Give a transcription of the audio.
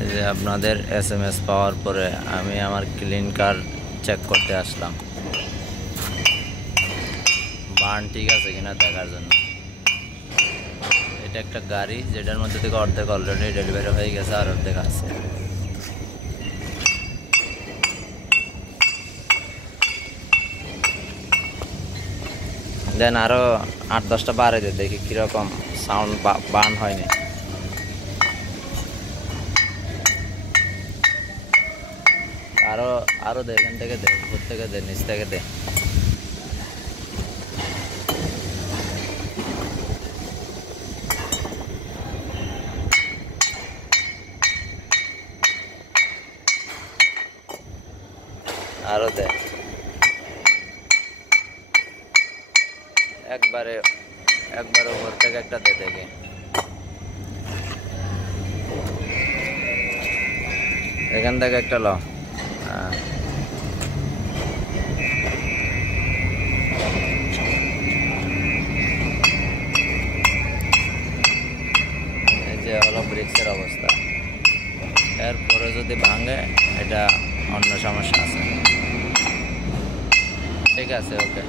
এই যে আপনাদের এসএমএস পাওয়ার পরে আমি আমার ক্লিন কার চেক করতে আসলাম, বার্ন ঠিক আছে কিনা দেখার জন্য। এটা একটা গাড়ি যেটার মধ্যে থেকে অর্ধেক অলরেডি ডেলিভারি হয়ে গেছে, আর অর্ধেক আছে। দেন আরো 8-10টা বাড়ে দিয়ে দেখি কিরকম সাউন্ড বার্ন হয়নি। আরো আরো দে, এখান থেকে দে, উপর থেকে দে, নিচ থেকে দে। আরো দে, একবারে একবার উপর থেকে একটা দে দেখি। এখান থেকে একটা ল। হ্যাঁ, এই যে হলো ব্রেক্সের অবস্থা। এরপরে যদি ভাঙে এটা অন্য সমস্যা আছে। ঠিক আছে, ওকে।